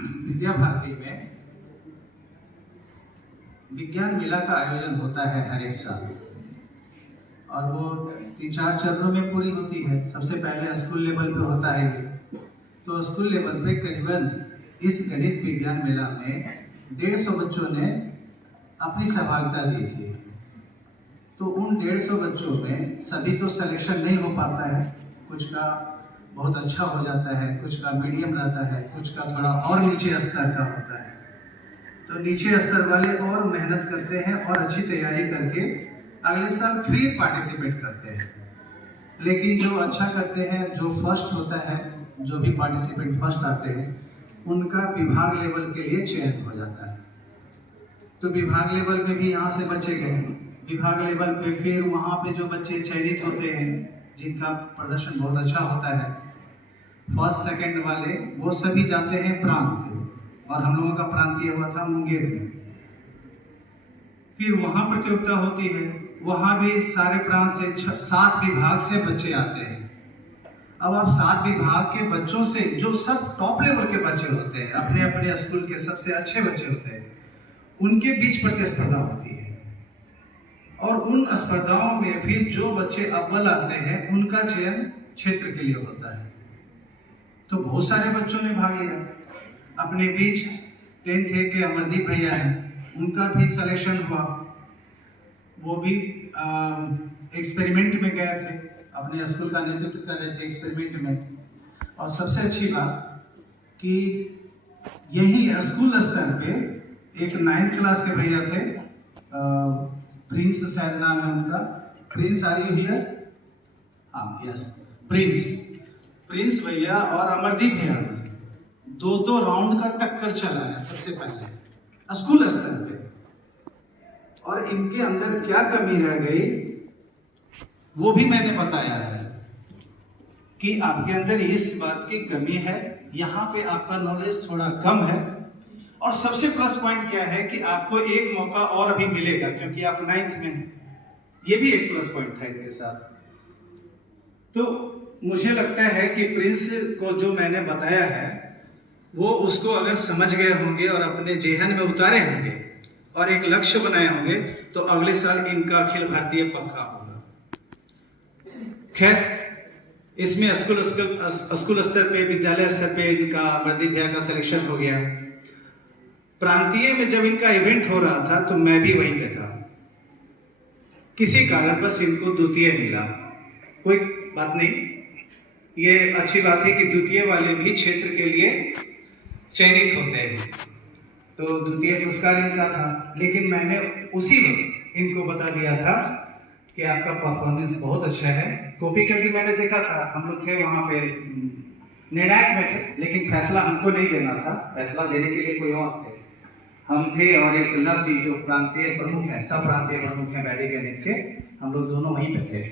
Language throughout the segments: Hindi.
विद्या भारती में विज्ञान मेला का आयोजन होता है हर एक साल, और वो 3-4 चरणों में पूरी होती है। सबसे पहले स्कूल लेवल पे होता है ये। तो स्कूल लेवल पे करीबन इस गणित विज्ञान मेला में 150 बच्चों ने अपनी सहभागिता दी थी। तो उन 150 बच्चों में सभी तो सिलेक्शन नहीं हो पाता है, कुछ का बहुत अच्छा हो जाता है, कुछ का मीडियम रहता है, कुछ का थोड़ा और नीचे स्तर का होता है। तो नीचे स्तर वाले और मेहनत करते हैं और अच्छी तैयारी करके अगले साल फिर पार्टिसिपेट करते हैं। लेकिन जो अच्छा करते हैं, जो फर्स्ट होता है, जो भी पार्टिसिपेंट फर्स्ट आते हैं, उनका विभाग लेवल के लिए चयन हो जाता है। तो विभाग लेवल पे भी यहाँ से बच्चे गए। विभाग लेवल पे फिर वहाँ पे जो बच्चे चयनित होते हैं, जिनका प्रदर्शन बहुत अच्छा होता है, फर्स्ट सेकंड वाले, वो सभी जाते हैं प्रांत। और हम लोगों का प्रांत ये हुआ था मुंगेर में। फिर वहाँ प्रतियोगिता होती है, वहाँ भी सारे प्रांत से 7 विभाग से बच्चे आते हैं। अब आप 7 विभाग के बच्चों से, जो सब टॉप लेवल के बच्चे होते हैं, अपने अपने स्कूल के सबसे अच्छे बच्चे होते हैं, उनके बीच प्रतिस्पर्धा होती है। और उन स्पर्धाओं में फिर जो बच्चे अव्वल आते हैं, उनका चयन क्षेत्र के लिए होता है। तो बहुत सारे बच्चों ने भाग लिया। अपने बीच 10th के अमरदीप भैया हैं, उनका भी सिलेक्शन हुआ। वो भी एक्सपेरिमेंट में गए थे, अपने स्कूल का नेतृत्व कर रहे थे एक्सपेरिमेंट में। और सबसे अच्छी बात कि यही स्कूल स्तर पे एक 9th क्लास के भैया थे, प्रिंस शायद नाम है उनका। Prince are you here? हाँ, यस, प्रिंस भैया और अमरदीप भैया दो राउंड का टक्कर चला है सबसे पहले स्कूल स्तर पे। और इनके अंदर क्या कमी रह गई, वो भी मैंने बताया है कि आपके अंदर इस बात की कमी है, यहाँ पे आपका नॉलेज थोड़ा कम है। और सबसे प्लस पॉइंट क्या है कि आपको एक मौका और अभी मिलेगा, क्योंकि आप 9th में हैं। ये भी एक प्लस पॉइंट था इनके साथ। तो मुझे लगता है कि प्रिंस को जो मैंने बताया है, वो उसको अगर समझ गए होंगे और अपने जेहन में उतारे होंगे और एक लक्ष्य बनाए होंगे, तो अगले साल इनका अखिल भारतीय पक्का होगा। खैर, इसमें स्कूल स्तर पे, विद्यालय स्तर पे इनका अमरदीप भैया का सिलेक्शन हो गया। प्रांतीय में जब इनका इवेंट हो रहा था, तो मैं भी वहीं पे था। किसी कारण बस इनको द्वितीय मिला, कोई बात नहीं, ये अच्छी बात है कि द्वितीय वाले भी क्षेत्र के लिए चयनित होते हैं। तो द्वितीय पुरस्कार इनका था, लेकिन मैंने उसी वक्त इनको बता दिया था कि आपका परफॉर्मेंस बहुत अच्छा है। कॉपी क्योंकि मैंने देखा था, हम लोग थे वहाँ पे निर्णायक में थे, लेकिन फैसला हमको नहीं देना था, फैसला देने के लिए कोई और थे। हम थे और एक लव जी जो प्रांतीय प्रमुख है, सब प्रांतीय प्रमुख हैं वैदिक गणित के, हम लोग दोनों वहीं पे थे।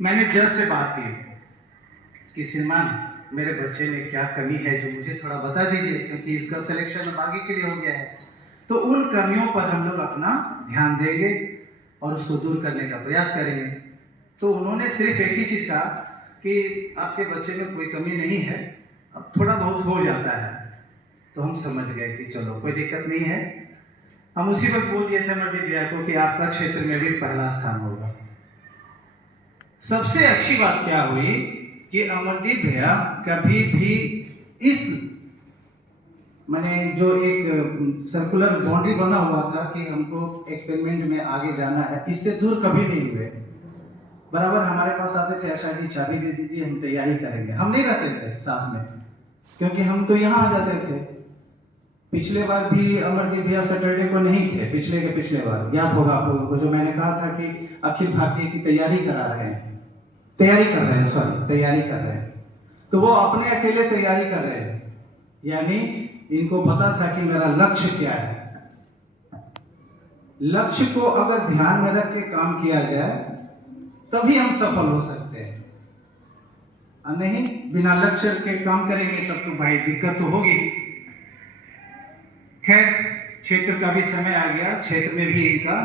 मैंने जज से बात की कि श्रीमान, मेरे बच्चे में क्या कमी है जो मुझे थोड़ा बता दीजिए, क्योंकि इसका सिलेक्शन आगे के लिए हो गया है। तो उन कमियों पर हम लोग अपना ध्यान देंगे और उसको दूर करने का प्रयास करेंगे। तो उन्होंने सिर्फ एक ही चीज कहा कि आपके बच्चे में कोई कमी नहीं है, अब थोड़ा बहुत हो जाता है। तो हम समझ गए कि चलो कोई दिक्कत नहीं है। हम उसी वक्त बोल दिए थे अमरदीप भैया को कि आपका क्षेत्र में भी पहला स्थान होगा। सबसे अच्छी बात क्या हुई कि अमरदीप भैया कभी भी इस मैंने जो एक सर्कुलर बाउंड्री बना हुआ था कि हमको एक्सपेरिमेंट में आगे जाना है, इससे दूर कभी नहीं हुए। बराबर हमारे पास आते थे, आशा जी चाबी दे दीजिए, हम तैयारी करेंगे। हम नहीं रहते थे साथ में, क्योंकि हम तो यहाँ आ जाते थे। पिछले बार भी अमरदीप भैया सैटरडे को नहीं थे, पिछले बार याद होगा आप लोगों को, जो मैंने कहा था कि अखिल भारतीय की तैयारी कर रहे हैं। तो वो अपने अकेले तैयारी कर रहे हैं, यानी इनको पता था कि मेरा लक्ष्य क्या है। लक्ष्य को अगर ध्यान में रख के काम किया जाए, तभी हम सफल हो सकते हैं। नहीं, बिना लक्ष्य के काम करेंगे तब तो भाई दिक्कत तो होगी। खैर, क्षेत्र का भी समय आ गया, क्षेत्र में भी इनका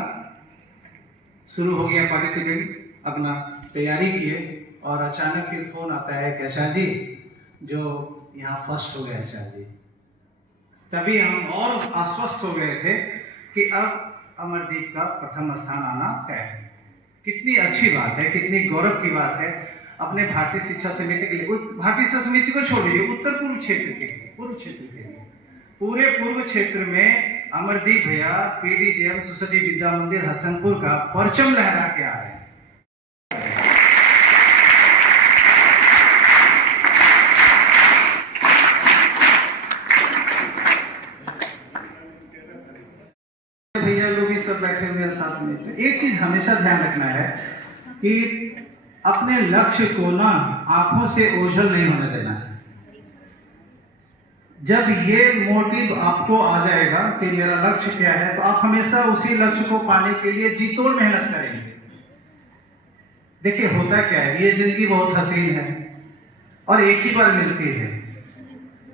शुरू हो गया पार्टिसिपेंट, अपना तैयारी किए। और अचानक फिर फोन आता है कि आचार्य जी, जो यहाँ फर्स्ट हो गए आचार्य जी, तभी हम और आश्वस्त हो गए थे कि अब अमरदीप का प्रथम स्थान आना तय है। कितनी अच्छी बात है, कितनी गौरव की बात है अपने भारतीय शिक्षा समिति के लिए। भारतीय शिक्षा समिति को छोड़ दीजिए, उत्तर पूर्व क्षेत्र के लिए, पूरे पूर्व क्षेत्र में अमरदीप भैया पीडीजेएम सरस्वती विद्या मंदिर हसनपुर का परचम लहरा के आ रहे हैं। भैया लोग भी सब बैठे हुए हैं साथ में। तो एक चीज हमेशा ध्यान रखना है कि अपने लक्ष्य को ना आंखों से ओझल नहीं होने देना है। जब ये मोटिव आपको आ जाएगा कि मेरा लक्ष्य क्या है, तो आप हमेशा उसी लक्ष्य को पाने के लिए जी तोड़ मेहनत करेंगे। देखिए होता क्या है, ये जिंदगी बहुत हसीन है और एक ही बार मिलती है,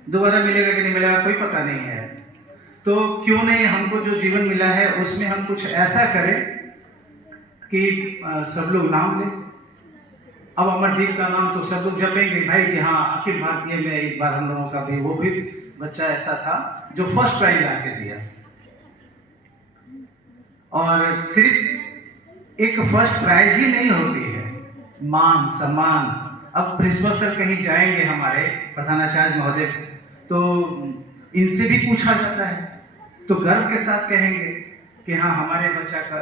दोबारा मिलेगा कि नहीं मिलेगा कोई पता नहीं है। तो क्यों नहीं हमको जो जीवन मिला है उसमें हम कुछ ऐसा करें कि सब लोग नाम लें। अब अमरदीप का नाम तो सब लोग जपेंगे भाई कि हाँ अखिल भारतीय में एक बार हम लोगों का भी वो भी बच्चा ऐसा था जो फर्स्ट प्राइज लाके दिया। और सिर्फ एक फर्स्ट प्राइज ही नहीं होती है, मान सम्मान। अब प्रिंसिपल सर कहीं जाएंगे हमारे प्रधानाचार्य महोदय, तो इनसे भी पूछा जाता है तो गर्व के साथ कहेंगे कि हाँ हमारे बच्चा का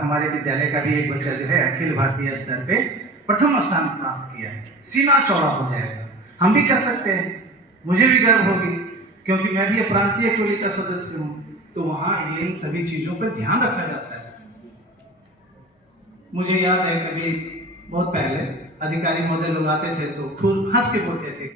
हमारे विद्यालय का भी एक बच्चा जो है अखिल भारतीय स्तर पे प्रथम स्थान प्राप्त किया है। सीना चौड़ा हो जाएगा, हम भी कर सकते हैं, मुझे भी गर्व होगी क्योंकि मैं भी प्रांतीय टोली का सदस्य हूँ। तो वहाँ इन सभी चीजों पर ध्यान रखा जाता है। मुझे याद है कभी बहुत पहले अधिकारी महोदय लोग आते थे तो खूब हंस के बोलते थे,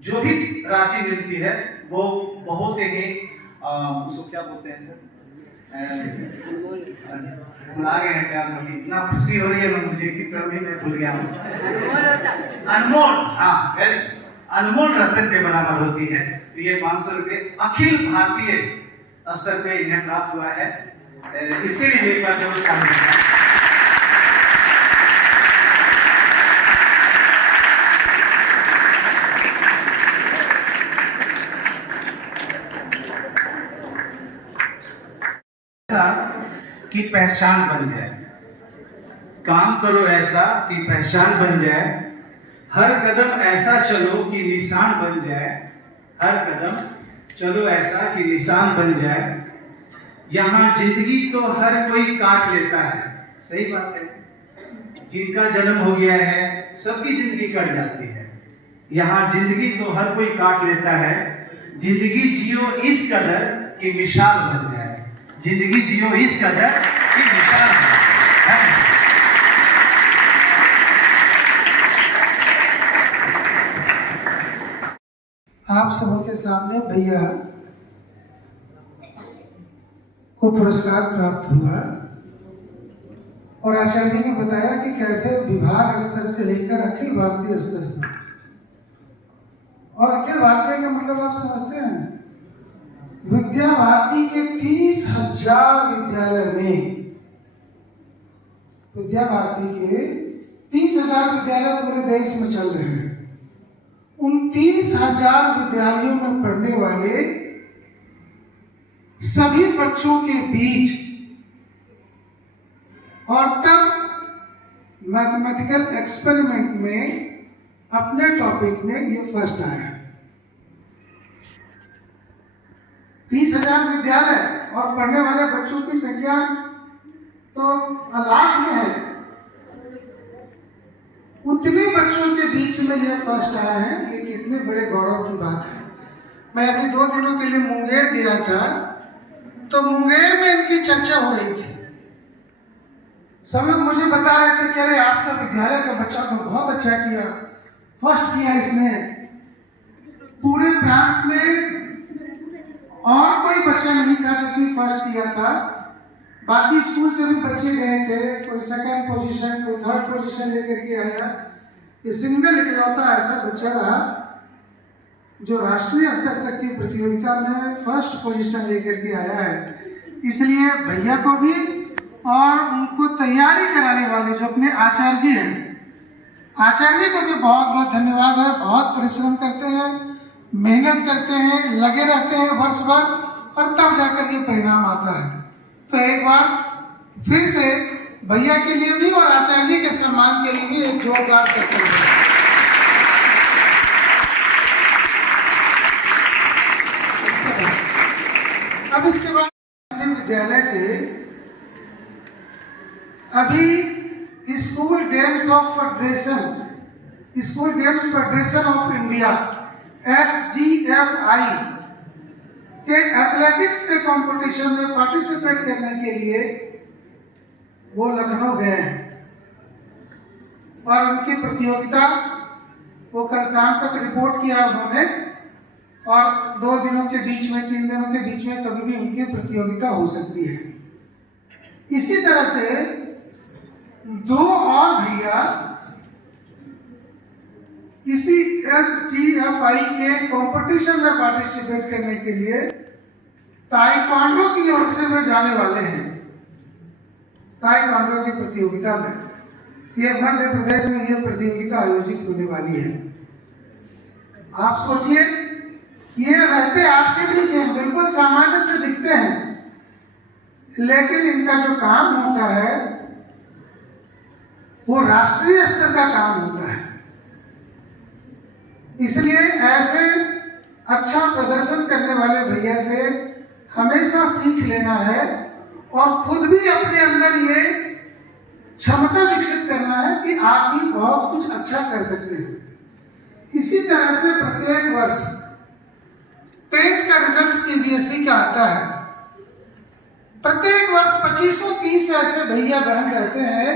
जो भी राशि मिलती है वो बहुत ही उसको क्या बोलते हैं सर, भुला गए हैं क्या, इतना खुशी हो रही है ना मुझे कि मैं भूल गया हूँ। अनमोल, हाँ अनमोल रत्न के बराबर होती है। तो ये 500 रुपये अखिल भारतीय स्तर पे इन्हें प्राप्त हुआ है। इसके लिए एक बार जरूर शामिल। की पहचान बन जाए, काम करो ऐसा कि पहचान बन जाए, हर कदम ऐसा चलो कि निशान बन जाए, हर कदम चलो ऐसा कि निशान बन जाए। यहाँ जिंदगी तो हर कोई काट लेता है, सही बात है, जिनका जन्म हो गया है सबकी जिंदगी कट जाती है। यहाँ जिंदगी तो हर कोई काट लेता है, जिंदगी जियो इस कदर कि मिसाल बन जाए, जिंदगी जियो इस कदर कि मिसाल है। आप सबों के सामने भैया को पुरस्कार प्राप्त हुआ और आचार्य जी ने बताया कि कैसे विभाग स्तर से लेकर अखिल भारतीय स्तर पर, और अखिल भारतीय का मतलब आप समझते हैं, विद्या भारती के 30,000 विद्यालय में, विद्या भारती के 30,000 विद्यालय पूरे देश में चल रहे हैं। उन 30,000 विद्यालयों में पढ़ने वाले सभी बच्चों के बीच, और तब मैथमेटिकल एक्सपेरिमेंट में अपने टॉपिक में ये फर्स्ट आया। 30,000 विद्यालय और पढ़ने वाले बच्चों की संख्या तो लाख में है, उतने बच्चों के बीच में यह फर्स्ट आया है। ये कितने बड़े गौरव की बात है। मैं अभी 2 दिनों के लिए मुंगेर गया था, तो मुंगेर में इनकी चर्चा हो रही थी। सब लोग मुझे बता रहे थे कि अरे आपका विद्यालय का बच्चा तो बहुत अच्छा किया, फर्स्ट किया इसने। पूरे प्रांत में और कोई बच्चा नहीं था जो कि फर्स्ट किया था। बाकी स्कूल से भी बच्चे गए थे, कोई सेकंड पोजीशन, कोई थर्ड पोजीशन लेकर के आया। ये सिंगल इकलौता ऐसा बच्चा रहा जो राष्ट्रीय स्तर तक की प्रतियोगिता में फर्स्ट पोजीशन लेकर के आया है। इसलिए भैया को भी और उनको तैयारी कराने वाले जो अपने आचार्य जी हैं, आचार्य जी को भी बहुत बहुत धन्यवाद है। बहुत परिश्रम करते हैं, मेहनत करते हैं, लगे रहते हैं वर्ष भर, और तब जाकर ये परिणाम आता है। तो एक बार फिर से भैया के लिए भी और आचार्य जी के सम्मान के लिए भी एक जोरदार करते हैं। अब इसके बाद विद्यालय से अभी school games federation of India SGFI के एथलेटिक्स के कंपटीशन में पार्टिसिपेट करने के लिए वो लखनऊ गए हैं, और उनकी प्रतियोगिता वो कल शाम तक रिपोर्ट किया उन्होंने, और 2 दिनों के बीच में 3 दिनों के बीच में कभी भी उनकी प्रतियोगिता हो सकती है। इसी तरह से 2 और भैया इसी SGFI के कंपटीशन में पार्टिसिपेट करने के लिए ताइक्वांडो की ओर से वे जाने वाले हैं। ताइक्वांडो की प्रतियोगिता में ये मध्य प्रदेश में ये प्रतियोगिता आयोजित होने वाली है। आप सोचिए, ये रहते आपके बीच हैं, बिल्कुल सामान्य से दिखते हैं, लेकिन इनका जो काम होता है वो राष्ट्रीय स्तर का काम होता है। इसलिए ऐसे अच्छा प्रदर्शन करने वाले भैया से हमेशा सीख लेना है, और खुद भी अपने अंदर ये क्षमता विकसित करना है कि आप भी बहुत कुछ अच्छा कर सकते हैं। इसी तरह से प्रत्येक वर्ष 10th का रिजल्ट CBSE का आता है। प्रत्येक वर्ष 2530 ऐसे भैया बहन रहते हैं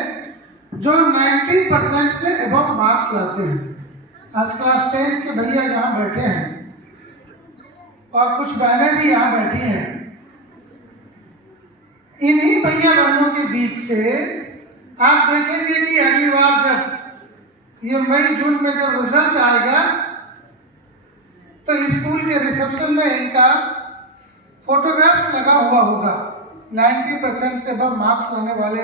जो 90% से एबव मार्क्स लाते हैं। आज क्लास 10th के भैया यहाँ बैठे हैं, और कुछ बहनें भी यहाँ बैठी हैं। इन्हीं भैया बहनों के बीच से आप देखेंगे कि अगली बार जब ये मई जून में जब रिजल्ट आएगा तो स्कूल के रिसेप्शन में इनका फोटोग्राफ लगा हुआ होगा। 90% से अब मार्क्स लाने वाले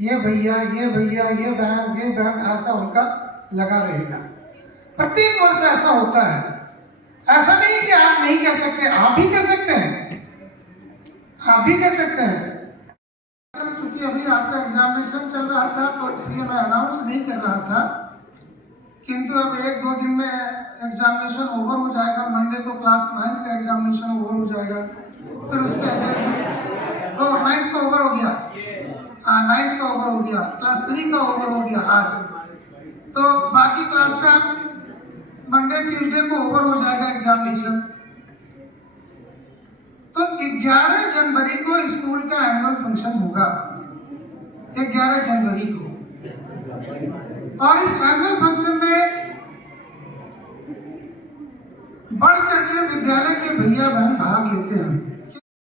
ये भैया, ये भैया, ये बहन, ऐसा उनका लगा रहेगा। प्रत्येक वर्ष ऐसा होता है। ऐसा नहीं कि आप नहीं कर सकते, आप भी कर सकते हैं, आप भी कर सकते हैं। क्योंकि अभी आपका एग्जामिनेशन चल रहा था तो इसलिए मैं अनाउंस नहीं कर रहा था, किंतु अब 1-2 दिन में एग्जामिनेशन ओवर हो जाएगा। मंडे को क्लास 9th का एग्जामिनेशन ओवर हो जाएगा, फिर उसके अगले दिन तो 9th का ओवर हो गया, 9th का ओवर हो गया, क्लास 3 का ओवर हो गया आज, तो बाकी क्लास का मंडे ट्यूसडे को ओवर हो जाएगा एग्जामिनेशन। तो 11 जनवरी को स्कूल का एनुअल फंक्शन होगा, 11 जनवरी को, और इस एनुअल फंक्शन में बढ़ चढ़ के विद्यालय के भैया बहन भाग लेते हैं।